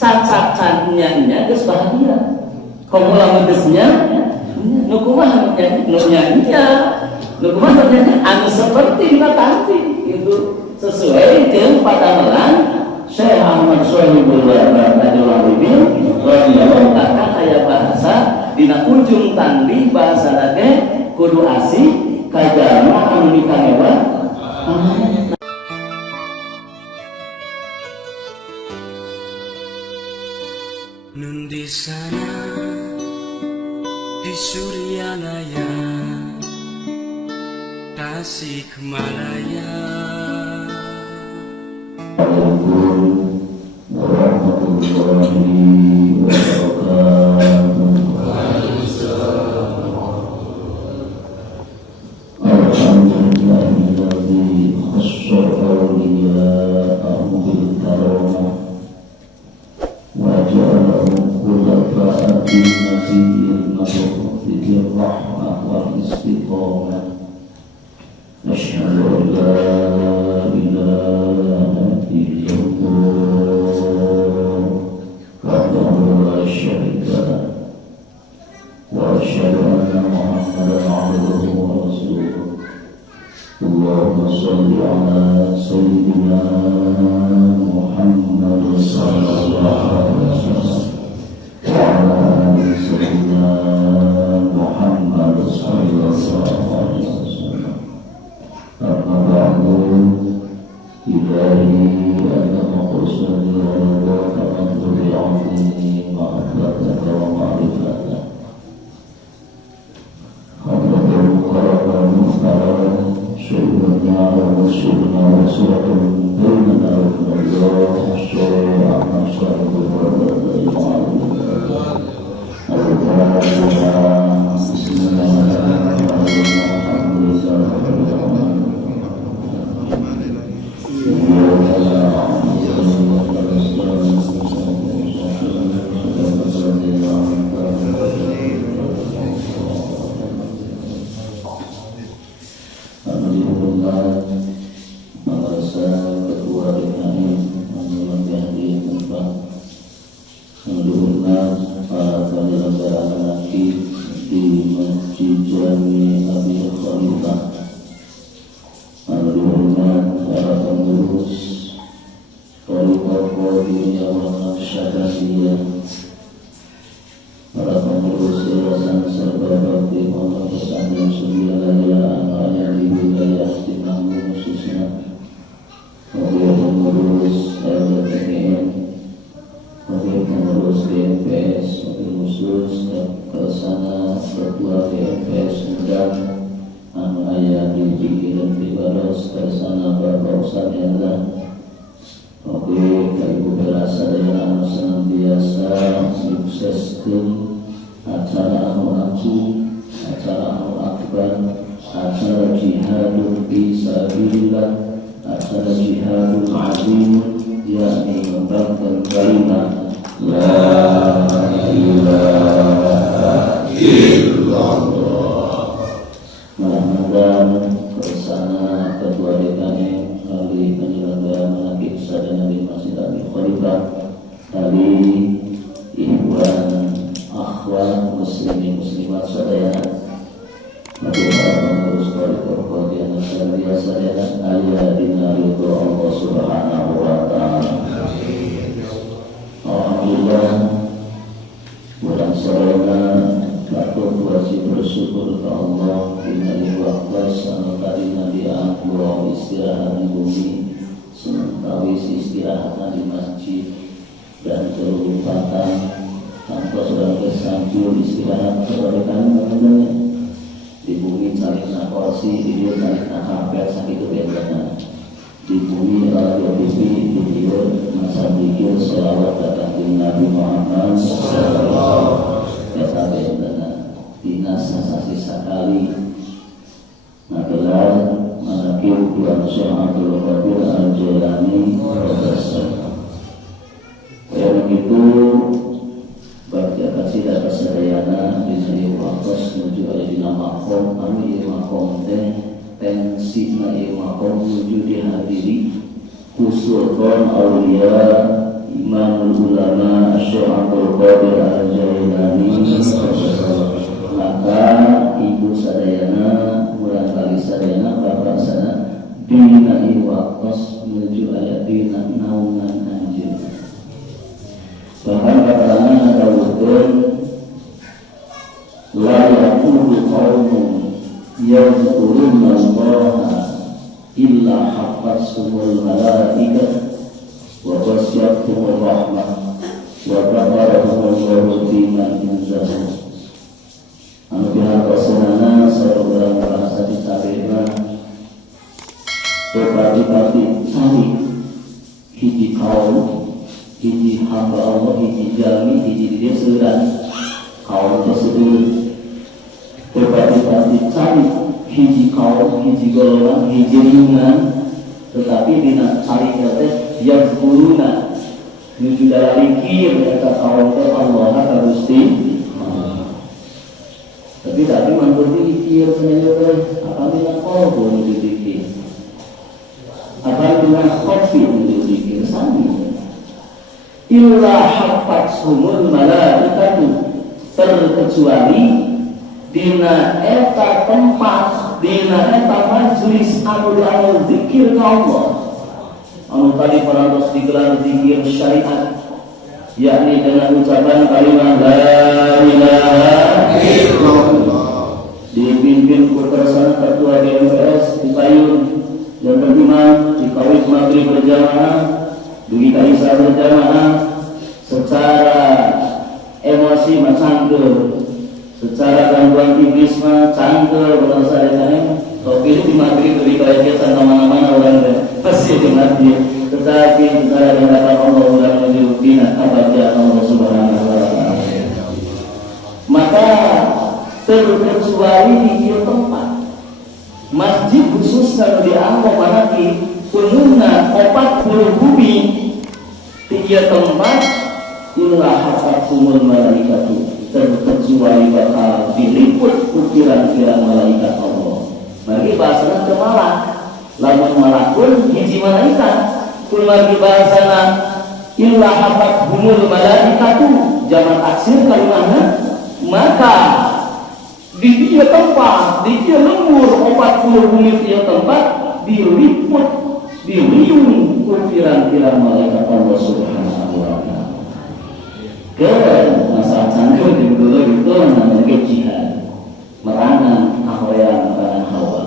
cacakannya geus bahagia. Kamu lamun geus nya nu kumaha nyanyinya anu seperti tadi itu sesuai dengan padamelan Syekh Ahmad Shalihul Wahyuddin radhiyallahu ta'ala aya bahasa dina ujung tanding bahasa lage kudu asih kajalma anu mikanewa nun di sana di Suryalaya Tasikmalaya. Assalamualaikum warahmatullahi wabarakatuh. Alhamdulillahilladzi khassa awliya'ahu bil karamah wa ja'alahum khulafa'in nabiyyin mab'uthin rahmah wal istiqamah. Asyhadu an la ilaha illallah wahdahu la syarika lah wa asyhadu anna Muhammadan abduhu wa rasuluh. Allahumma shalli ala sayyidina Muhammad sallallahu alaihi wasallam wa ala ali sayyidina Muhammad sallallahu alaihi wasallam. Amma ba'du, ilahi anna maqsudi wa ta'ala bi'azimi ma'afataka wa ma'rifataka Alhamdulillah wa muhtaram syukurnya wa syukurnya wa syukurnya bainana wa Allah Syekh Ahmad Shalihul Wahyuddin Usulkan awliya imamul ulama Qadir Al-Jailani. Maka ibu sadayana, barangkali sadayana, bapak sana bina iwakos menuju ayat bina naungan anjir. Bahkan keterangan ada wujud la yakulu qawmun yadhkuruna allaha illa haqqasumul malaika wa wasyatumur rahmah wa qadarahumullahu fiman inzahu. Anu pihak kesenangan saudara merasa dicarikan berpati-pati cari hiji kaum, hiji hamba Allah, hiji jami, hiji dia sedan kaum tersebut. Berpati-pati cari hiji kaum, hiji golongan, hiji lingkungan, tetapi dina cari kata yang kuruna menuju dalam pikir kata kaum teh Allah Gusti. Tapi tadi mantul pikir sebenarnya apa dengan kolbu menuju pikir, apa dengan khofi menuju pikir sami. Illa hafatsumul malaikatu, terkecuali dina eta tempat, dina eta majelis anu diambil zikir ka Allah. Anu tadi parantos digelar zikir syariat, yakni dengan ucapan kalimat la ilaha illallah, dipimpin kurtasana ketua DMPS di Payun yang beriman di kawis maghrib berjamaah, dugi kaisa berjamaah, secara emosi macangkeun, secara gangguan iblis mah cangkel berasa dengan tapi di maghrib dugi kaisa nama-nama orang pasti dengar dia. Tetapi secara dengan Allah sudah menuju bina abadi Allah Subhanahu wa Ta'ala. Maka terkecuali di dia tempat masjid khusus kalau dianggap manaki umumna 40 bumi di dia tempat illa hafatsumul malaikatu, terkecuali bakal diliput ukiran-ukiran malaikat Allah. Bagi bahasanya kemalak, lamun malakun hiji malaikat. Kulmagi bahasana illa hafatsumul malaikatu, jamak taksir kalimahna. Maka di dia tempat, di dia lembur 40 bumi dia tempat diliput, diliung ukiran-ukiran malaikat Allah Subhanahu wa Ta'ala. Ke masalah canggung di dulu itu namanya jihad, merangan ahoyan merangan hawa.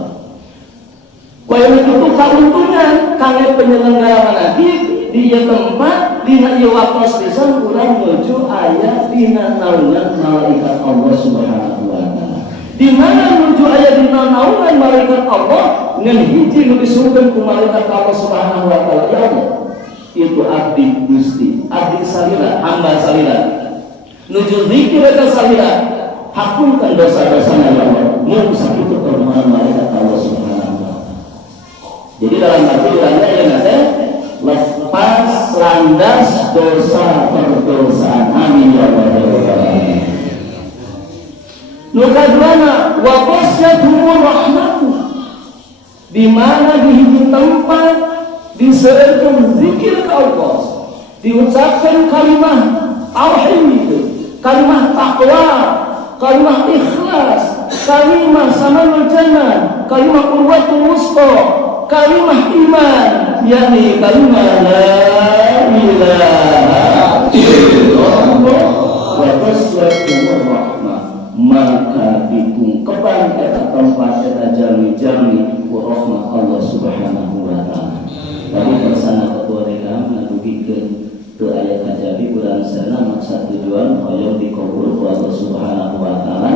Kaya itu keuntungan kangge penyelenggara manakib di tempat dina ieu waktos pisan urang menuju aya dina naungan malaikat Allah Subhanahu wa Ta'ala. Di mana menuju aya dina naungan malaikat Allah ngan hiji nu disuguhkeun ku malaikat Allah Subhanahu wa Ta'ala ya Allah. Itu abdi Gusti, abdi salira, hamba salira. Nuju zikir ka salira, hapunkan dosa-dosana ya Allah. Mun sakitu permohonan malaikat Allah Subhanahu wa Ta'ala. Jadi dalam arti bilangnya yang ada lepas landas dosa perdosaan. Amin ya rabbal alamin. Nukadwana wa qasyatuhur rahmatu, di mana di tempat diserukan zikir ke Allah, diucapkan kalimat tauhid, kalimat takwa, kalimat ikhlas, kalimat samanul jannah, kalimat urwatul wusta, kalimah iman, yakni kalimah la ilaha illallah wa tasyatumur rahmah. Maka dipungkepan eta tempat eta jami-jami ku rahmat Allah Subhanahu wa Ta'ala. Tadi bersana ketua rekam ngadugikeun teu aya kajabi urang sana maksud tujuan hoyong dikabul ku Allah Subhanahu wa Ta'ala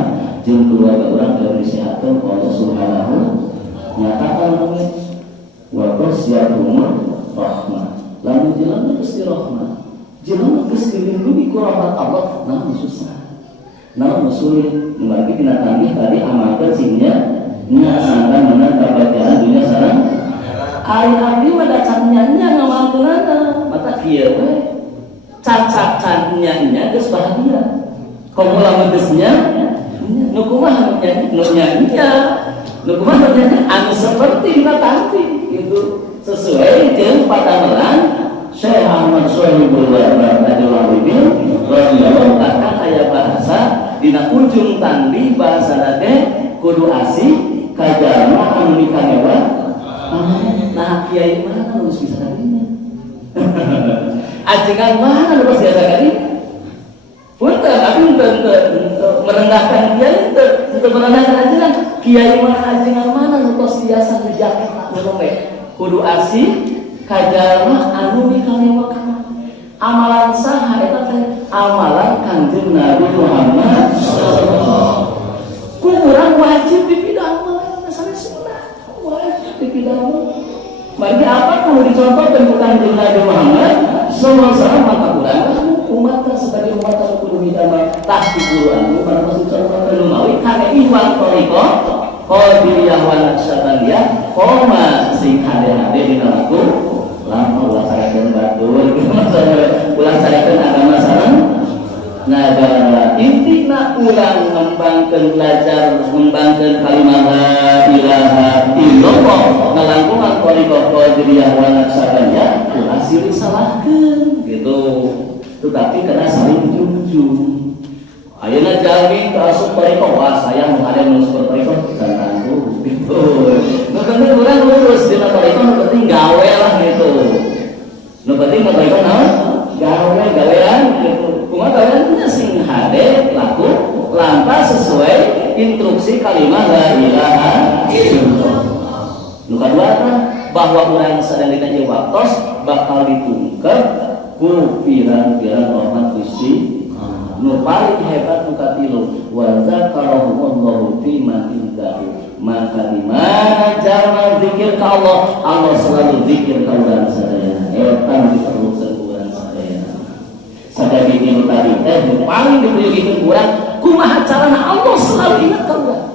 jeung keluarga urang keur disehatkeun ku Allah Subhanahu nyatakan wa qasyatuhur rahmah. Lalu jalan Gusti rahmat, jalan Gusti dilindungi ku rahmat Allah, namun susah, namun sulit. Membagi binatangnya tadi amalkan sinnya nyasangkan mana kebahagiaan dunia sareng ari abdi mah dacannya ngamalkeunana mata kieu we cacakannya geus bahagia. Komo lamun geus nya nu kumaha nu nya nu kumaha anu seperti nanti itu sesuai dengan padamelan Syekh Ahmad Shalihul Wahyudin radhiyallahu dina ujung tandi bahasa teh kudu asih ka jalma anu mikanewa. Nah kiai mana nu bisa darinya? Ajengan mana nu bisa darinya? Punten, tapi untuk merendahkan kiai, untuk merendahkan ajengan kiai mana ajengan mana nu tos biasa ngejak ngombe. Kudu asih ka jalma anu mikanewa. Amalan saha eta teh amalan Kanjeng Nabi Muhammad sallallahu. Ku urang wajib dipidang amalan sampai sunah, wajib dipidang. Mari apa kudu dicontohkeun ku Kanjeng Nabi Muhammad sallallahu maka urang umat sebagai umat kudu bidama tah dipuluan para masuk contohkeun lumawi kana iwan toriko qadiriyah wa naqsyabandiyah koma sing hade-hade dina lagu lama ulah carakeun batur ulah carakeun agama sareng nagara intina ulang ngembangkeun belajar ngembangkeun kalimat la ilaha illallah ngalangkungan qariqah qadiriyah wa naqsyabandiyah ulah silih salahkeun gitu tetapi karena saling junjung ayeuna jalmi ka asup qariqah wah saya menghadap nusul qariqah jangan gitu nu penting urang lurus dina qariqah nu penting gawe lah gitu nu penting qariqah naon gawean gitu kumaha gaweannya sing hade laku lantas sesuai instruksi kalimat la ilaha illallah nu kadua bahwa urang sadaya dina waktos bakal ditungkep ku pirang-pirang rahmat Gusti nu paling hebat nu katilu wa zakarahullahu fi ma indahu maka di mana jalma zikir ka Allah Allah selalu zikir ka urang sadaya eta diperlukeun urang sadaya sadaya ini tadi nu paling dipeuyeukkeun urang kumaha carana Allah selalu ingat ka urang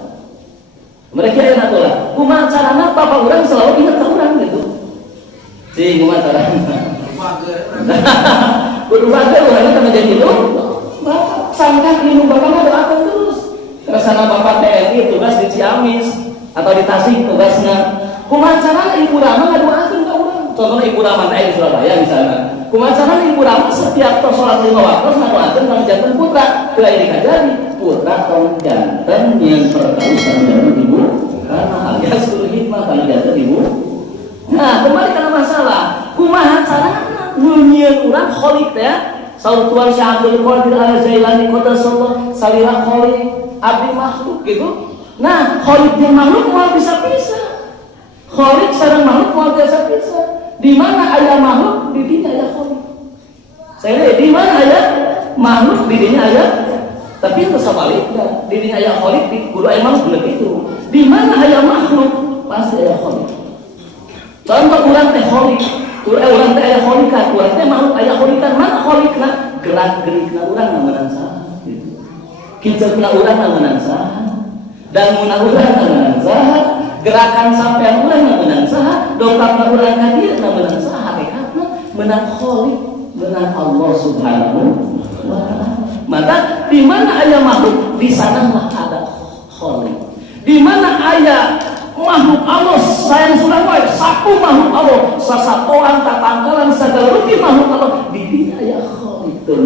mereka enak lah kumaha carana bapak urang selalu ingat ka urang gitu sing kumaha carana kudu bager urang teh jadi lu sangkan ilmu bapak mah doakan terus kesana bapak TNI tugas di Ciamis atau di Tasik tugasnya kumaha carana ibu rama ngadoakeun ka urang contohna ibu rama teh di Surabaya misalnya kumaha carana ibu rama setiap tos salat 5 waktu ngadoakeun ka janten putra teu aya dikajari putra kaum janten yang perkawis kana janten ibu karena alias kudu hikmah kana janten ibu. Nah kembali kana masalah kumaha carana nyieun urang kholik teh saur tuan Syekh Abdul Qadir Al-Jailani qaddasallahu salira kholik abdi makhluk gitu. Nah, kholik jeung makhluk moal bisa-bisa. Kholik sareng makhluk moal bisa-bisa. Di mana aya makhluk, di dinya aya kholik. Saya di mana aya makhluk, di dinya aya. Tapi itu sabaliknya, di dinya aya kholik, di kudu aya makhluk begitu. Di mana aya makhluk, pasti aya kholik. Contoh urang teh kholik. Urang teh aya kholikan, urang teh makhluk aya kholikan, mana kholikna? Gerak-gerikna urang namunan saha gitu. Kiceukna urang namunan saha? Dangunna urang namunan saha? Gerakan sampean urang namunan saha? Dongkapna urang ka dieu namunan saha? Hakikatna menang kholik, menang Allah Subhanahu wa taala. Maka di mana aya makhluk, di sana mah ada kholik. Di mana aya makhluk Allah sayang surang wae saku makhluk Allah sasatoan tatangkalan segala rupi makhluk Allah di dinya aya kholik teu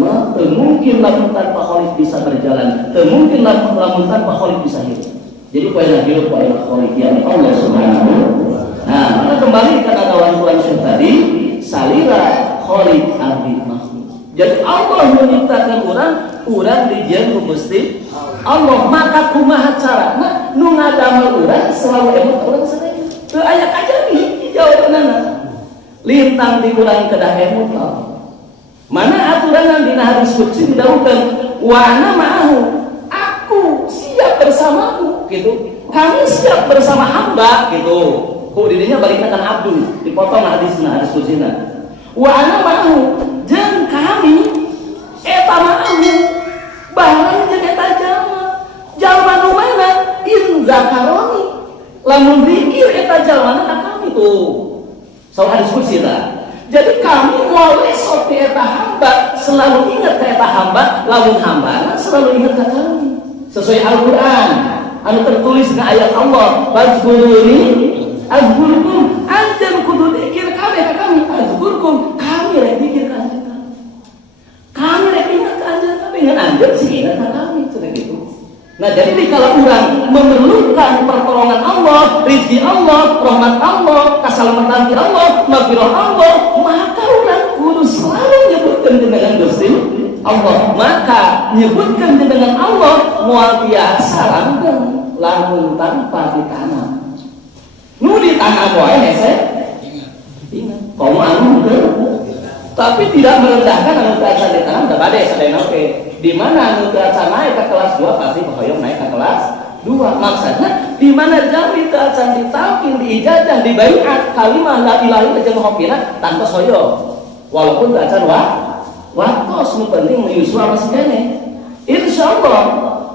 mungkin lamun tanpa kholik bisa berjalan teu mungkin lamun tanpa kholik bisa hidup jadi poina hidup poina kholik yakni Allah Subhanahu. Nah maka kembali kana kawan-kawan Syekh tadi salira kholik abdi makhluk jadi Allah menciptakan urang dijieun ku Gusti Allah maka kumaha carana nu ngadamel urang selalu emot urang sadaya teu aya kajadi jawabanana lintang di urang kedah emot mana aturan dina hadis qudsi didawukeun wa ana ma'ahu aku siap bersamamu gitu kami siap bersama hamba gitu ku didinya balikna kana abdul dipotong hadisna hadis qudsina wa ana ma'ahu jeung kami eta ma'ahu barang jeung eta jalma nu mana in zakaroni lamun zikir eta jalmana ka kami tuh saur hadis qudsi tah jadi kami mulai sopi eta hamba selalu ingat ka eta hamba lamun hamba selalu ingat ka kami sesuai Al-Qur'an anu tertulis na ayat Allah fazkuruni azkurkum anjeun kudu zikir kabeh ka kami azkurkum kami rek zikir ka anjeun kami rek ingat ka anjeun kabeh ngan anjeun sih ingat ka kami cenah gitu. Nah jadi kalau orang memerlukan pertolongan Allah, rizki Allah, rahmat Allah, keselamatan di Allah, maghfirah Allah, maka orang kudu selalu nyebutkan dengan Gusti Allah. Maka nyebutkan dengan Allah moal biasa langgeng, lamun tanpa ditanam. Nu ditanam wae hese. Ingat, kamu anu tapi tidak merendahkan anu acan ditanam da bade sadayana oke. Di mana anu acan naik ke kelas 2 pasti hoyong naik ke kelas 2. Maksudnya di mana jami teu acan ditalkin, diijazah, dibaiat kalimah la ilaha illallah jeung hopina tanpa hoyong. Walaupun teu acan watos nu penting menyusul masih kene. Insyaallah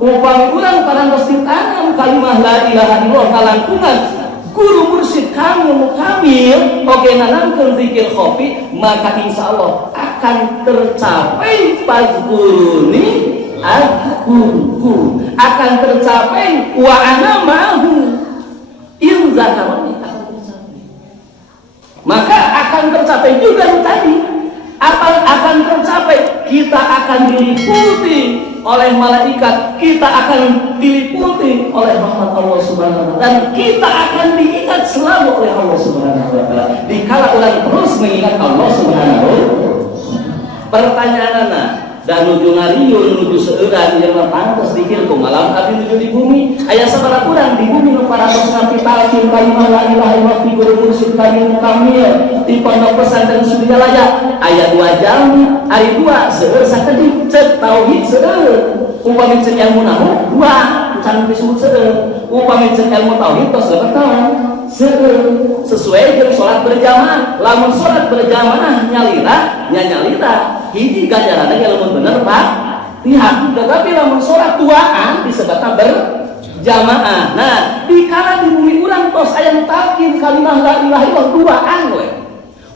upami urang parantos ditanam kalimah la ilaha illallah kalangkungan guru mursyid kami mukamil oke nanamkeun zikir khofi, maka insyaallah akan tercapai fazkuruni azkurku, akan tercapai wa ana ma'ahu in zakaroni, akan tercapai. Maka akan tercapai juga tadi apa akan tercapai, kita akan diliputi oleh malaikat, kita akan diliputi oleh rahmat Allah Subhanahu wa taala, dan kita akan diingat selalu oleh Allah Subhanahu wa taala. Dikala orang terus mengingat Allah Subhanahu wa taala. Pertanyaanna dan nuju ngariun nuju seueuran yang pantes dikir ku malam abdi nuju di bumi aya sabaraha urang di bumi nu parantos ngampi talqin kalimah la ilaha illallah ti guru mursyid kamil di pondok pesantren Sudialaya aya 2 jalmi ari 2 seueur sakedik cek tauhid seueur upami cek ilmu nahu 2 can disebut seueur upami cek ilmu tauhid tos leuwih tahu seueur sesuai jeung salat berjamaah. Lamun salat berjamaah nyalira hiji ganjaranna ge lamun bener Pak Fatihah, tetapi lamun salat duaan disebutna berjamaah. Nah dikala di bumi urang tos aya nu talqin kalimah la ilaha illallah duaan we,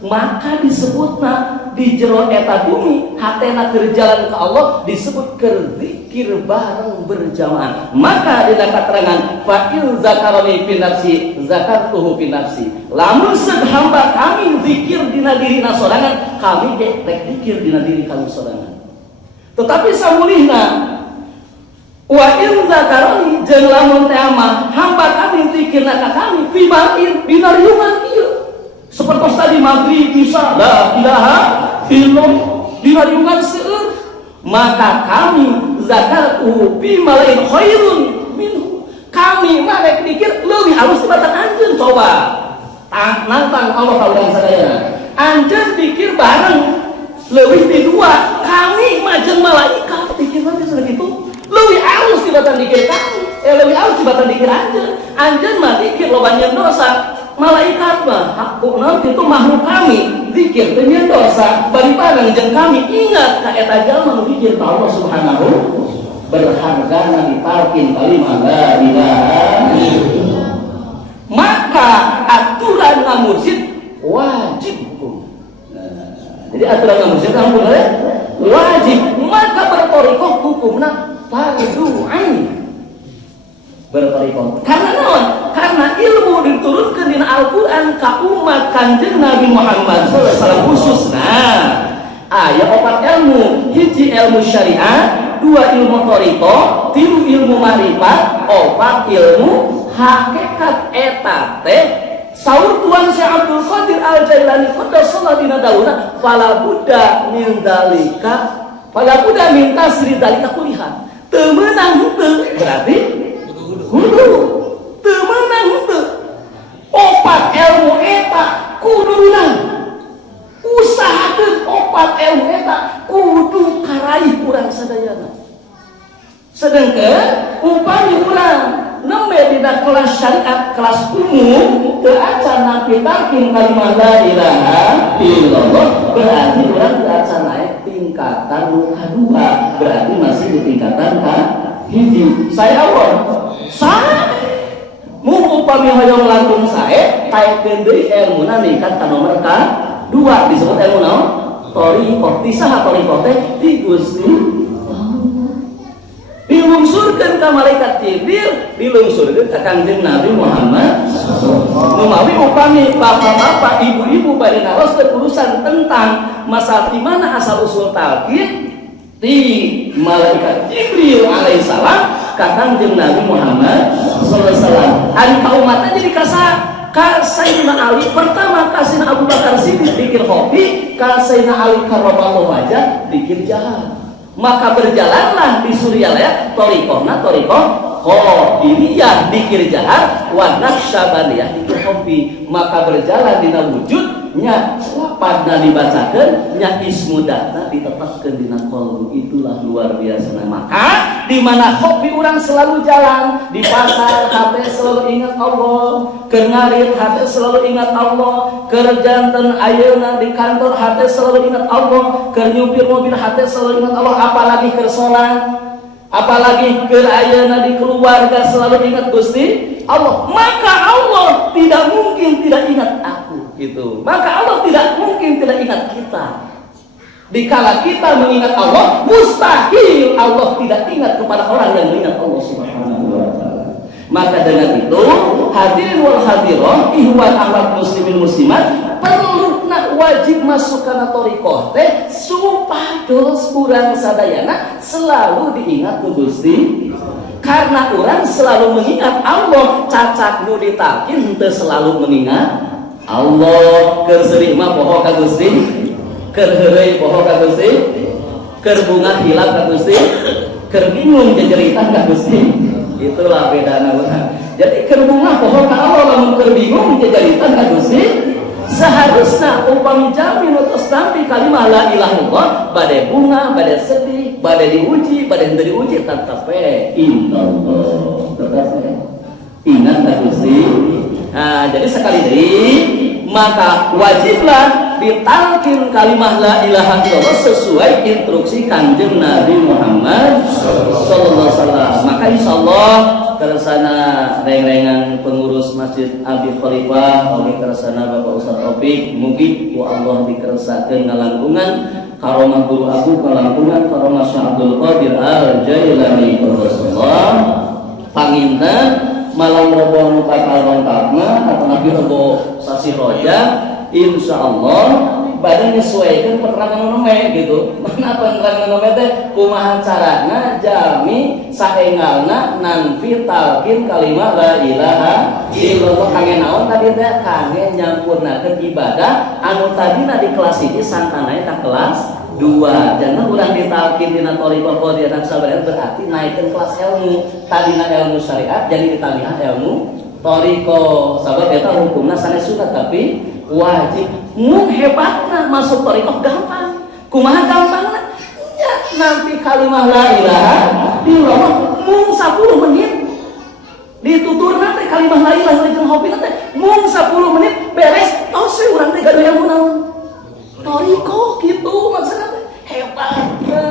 maka disebutna di jero eta bumi hatena keur jalan ke Allah disebut keur zikir bareng berjamaah. Maka dina katerangan fa in zakarani fi nafsi zakartuhu fi nafsi, lamun seud hamba kami zikir dina dirina sorangan, kami ge rek zikir dina diri kami sorangan. Tetapi samulihna wa in zakarani jeung lamun teh mah hamba kami zikirna ka kami fi ba'in dina riungan ieu seperti tadi maghrib isya la ilaha illallah dina riungan seueur, maka kami zakartu fi malain khairun minhu, kami mah rek dikir leuwih halus tibatan anjeun. Coba nantang Allah ka urang sadayana, anjeun dikir bareng leuwih ti 2, kami mah jeung malaikat dikir mah geus kitu leuwih halus tibatan dikir kami, leuwih halus tibatan dikir anjeun mah dikir loba nyeun dosa, malaikat mah hakuna itu makhluk kami zikir teu nyeun dosa, bari bareng jeung kami ingat ka eta jalma nu zikir ka Allah Subhanahu berhargana ditalqin kalimah la ilaha illallah. Maka aturan mursyid wajib hukum. Jadi aturan mursyid hukum wajib, maka bertorikoh hukumna fardhu ain. Bertorikoh karena naon? Karena ilmu diturunkan dina Al-Qur'an ka umat Kanjeng Nabi Muhammad sallallahu alaihi wasallam khususna aya 4 ilmu, hiji ilmu syariat, 2 ilmu thariqah, 3 ilmu ma'rifat, 4 ilmu hakikat. Eta teh saur Tuan Syekh Abdul Qadir Al-Jailani qaddasallahu dina dauna fala budda min dalika, fala budda min tasri dalika kulihat. Teu meunang henteu berarti kudu teu meunang henteu. 4 ilmu eta kuduna usahakeun, 4 ilmu eta kudu karaih urang sadayana. Sedengkeun upami urang nembe dina kelas syariat, kelas umum teu acan nampi talqin kalimah la ilaha illallah, berarti urang teu acan naik tingkatan nu kadua, berarti masih di tingkatan ka hiji. Saya awal sae mun upami hoyong langkung sae taekeun deui ilmuna ningkat ka nomor ka 2 disebut ilmu naon? Thariqah. Ti saha thariqah teh? Ti Gusti dilungsurkeun ka malaikat Jibril, dilungsurkeun ka Kanjeng Nabi Muhammad. Numawi upami bapak-bapak, ibu-ibu bade naros urusan tentang masalah di mana asal usul talqin ti malaikat Jibril alaihissalam Kanjeng Nabi Muhammad sallallahu alaihi wasallam. Ari kaumatna jadi ka Sayyidina Ali pertama, ka Sayyidina Abu Bakar Siddiq dikir hobi, ka Sayyidina Ali karramallahu wajah dikir jahat. Maka berjalanlah di Suryalaya torikohna torikoh Qadiriyah dikir jahat wa Naqsyabandiyah dikir hobi. Maka berjalan dina wujudnya lapadna dibacakeun nya ismudatna ditetapkeun dina qalbu. Itulah luar biasa. Maka di mana hobi orang selalu jalan, di pasar hati selalu ingat Allah, keur ngarit hati selalu ingat Allah, keur janten ayeuna di kantor hati selalu ingat Allah, keur nyupir mobil hati selalu ingat Allah, apalagi keur salat, apalagi keur ayeuna di keluarga selalu ingat Gusti Allah. Maka Allah tidak mungkin tidak ingat aku gitu. Maka Allah tidak mungkin tidak ingat kita. Dikala kita mengingat Allah, mustahil Allah tidak ingat kepada orang yang mengingat Allah Subhanahu wa ta'ala. Maka dengan itu, hadirin wal hadirah, ihwan ahwat muslimin muslimat, perlu nak wajib masuk kana thariqah teh supados urang sadayana selalu diingat ku Gusti. Karena orang selalu mengingat Allah, cacak nu ditalkin teu selalu mengingat Allah. Keur seurik mah poho ka Gusti, keur heureuy poho ka Gusti, keur bunga hilap ka Gusti, keur bingung jejeritah ka Gusti. Itulah bedana urang. Jadi keur bunga poho ka Allah, lamun keur bingung jejeritah ka Gusti. Seharusnya upami jami nutus nampi kalimah la ilaha illallah bade bunga, bade sedih, bade diuji, bade henteu diuji tetep inallah. Tetep ingat ka Gusti. Nah, jadi sekali deui maka wajiblah ditalkin kalimah la ilaha illallah sesuai instruksi Kanjeng Nabi Muhammad sallallahu alaihi wasallam. Maka insyaallah kersana reng-rengan pengurus Masjid Abi Khalifah oge kersana Bapak Ustaz Taufik mugi ku Allah dikersakeun ngalangkungan karomah guru aku ngalangkungan karomah Syekh Abdul Qadir Al-Jailani Rasulullah panginten malam roboh nuka kalon-kalna atau nabi roboh sasi roja insyaallah badan nyesuaikan penerangan nome gitu. Mana penerangan nome teh kumaha carana jami saengalna nanfi talqin kalimat la ilaha illallah. Kangen naon tadi teh kangen nyampurnakeun ibadah anu tadina di kelas ini sangkanae ka kelas 2. Jangan urang ditalkin dina thariqah Qadiriyah Naqsyabandiyah berarti naikkeun kelas ilmu. Tadina ilmu syariat jadi ditambah ilmu thariqah. Sabab eta hukumna sanes sunat tapi wajib. Mun hebatna masuk thariqah gampang. Kumaha gampangna? Ya nampi kalimah la ilaha illallah mung 10 menit. Dituturna teh kalimah la ilaha illallah jeung hopina teh mung 10 menit beres tos we urang teh gaduh ilmu naon. Thariqah gitu maksudnya hebatnya.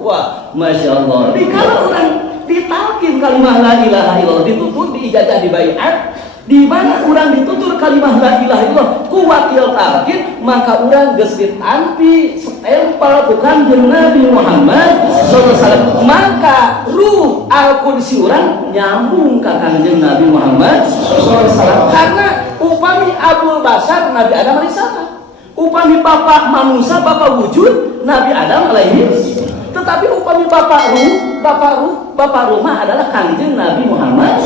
Wah, masya Allah. Kalau orang ditalkin kalimah la ilaha illallah ditutur di ijazah di baiat, di mana orang ditutur kalimah la ilaha illallah ku wakil talkin, maka orang geus ditampi stempel bukan jeung Nabi Muhammad sallallahu alaihi wasallam. Maka ruh al-qudsi orang nyambung ka kanjeng Nabi Muhammad sallallahu alaihi wasallam. Karena upami Abul Basar Nabi Adam alaihissalam, upami bapak manusia, bapak wujud Nabi Adam alaihi. Tetapi upami bapak ruh mah adalah kanjeng Nabi Muhammad.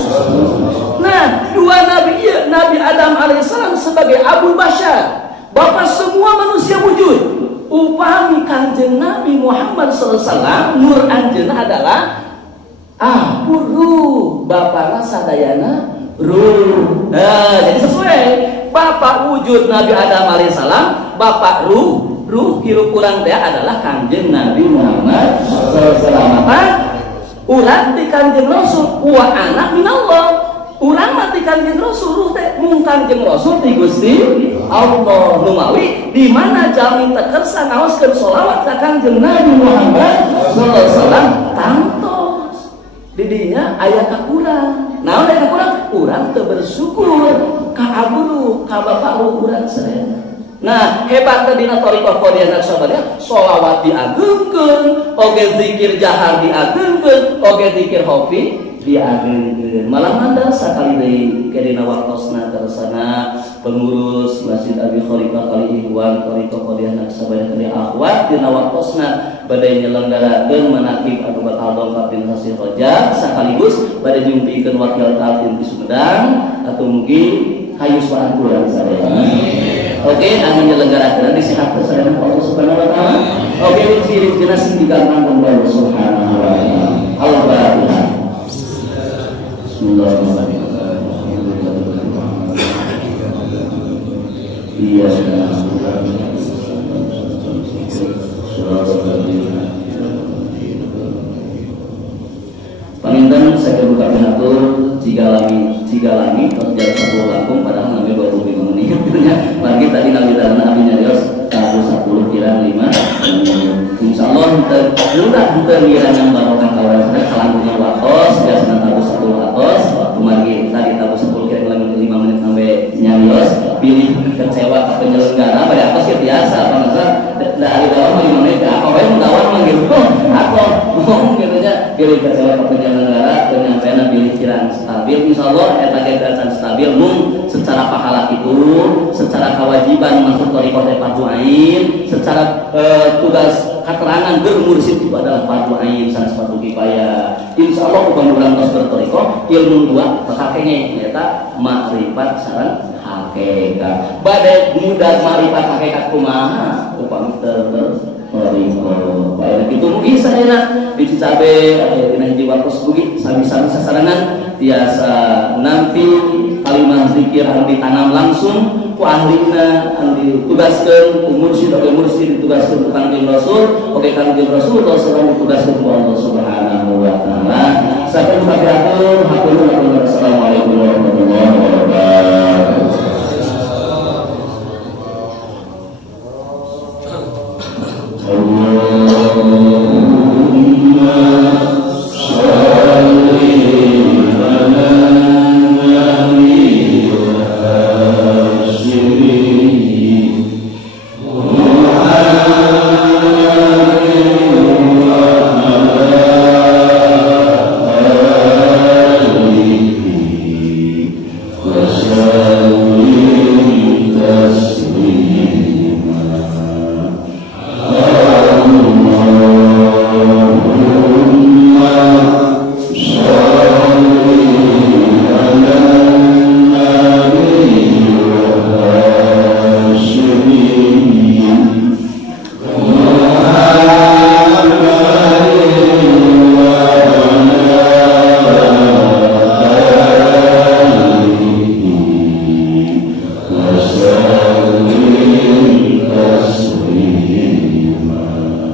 Nah, dua nabi iya, Nabi Adam alaihissalam sebagai Abu Bashar, bapak semua manusia wujud. Upami kanjeng Nabi Muhammad sallallahu alaihi wasallam nur anjeunna adalah ruh, bapakna sadayana ruh. Nah, jadi sesuai. Bapak wujud Nabi Adam alaihissalam, bapak ruh hirup urang teh adalah kanjeng Nabi Muhammad sallallahu alaihi wasallam. Urang ti kanjeng Rasul wa anak minallah. Urang mati kanjeng Rasul ruh teh mung kanjeng Rasul ti Gusti Allah. Numawi di mana jami teu kersa ngaoskeun sholawat ka kanjeng Nabi Muhammad sallallahu alaihi wasallam tantos di dinya aya ka urang. Naon aya ka urang? Urang teu bersyukur ka aburu ka bapak urang sadayana. Nah, hebatna dina thariqah Qadiriyah Naqsyabandiyah sholawat diagengkeun, oge zikir jahar diagengkeun, oge zikir khafi diagengkeun. Malah mandar sakali deui ke dina waktosna tersana pengurus Masjid Abi Khalifah kali Ikhwan Thariqah Qadiyah Naksabandiyah kali Akhwat dina waktosna badai nyelenggarakeun manaqib anu bakal dongkap dina sasi Rajab sakaligus badai nyumpikeun wakil talqin di Sumedang atau mungkin hayu suara kurang sadaya. Oke, anu nyelenggarakeun disihat sadaya Allah Subhanahu wa taala. Oke, ciri-ciri sing digampang Allah Subhanahu wa taala. Al-Fatihah. Bismillahirrahmanirrahim. Iya, paminten saya buka pinatur jika lami kerja satu langkung padahal ngambil 25 menit lagi tadi nabi dana nabi nyarios tahun 10 kira 5 insyaallah mudah lihat yang barokah kawan saya kalangnya wakos biasanya tahun 10 wakos kemarin tadi tahun 10 kira 5 menit sampai nyarios pilih kecewa ke penyelenggara pada apa sih biasa bangsa dari dalam 5 menit apa yang melawan manggil atau gitu nya pilih kecewa ke penyelenggara penyampaian pilih kiraan stabil insyaallah eta gerakan stabil mung secara pahala itu secara kewajiban masuk thariqah teh fardu ain secara tugas keterangan bermursyid itu adalah fardu ain sanes fardu kifayah insyaallah bukan urang tos berthariqah ilmu dua pakakenge eta makrifat sareng hakikat badai mudah makrifat hakikat kumaha upami thariqah baik itu mungkin sadayana di Cicabe atau di Jiwa Kosbugi sami-sami sasarangan biasa nanti kalimat zikir anu ditanam langsung ku ahlina anu ditugaskeun ku mursyid oge mursyid ditugaskeun ku Kangjeng Rasul oge Kangjeng Rasul sallallahu ditugaskeun ku Allah Subhanahu wa taala. Saking kabiatur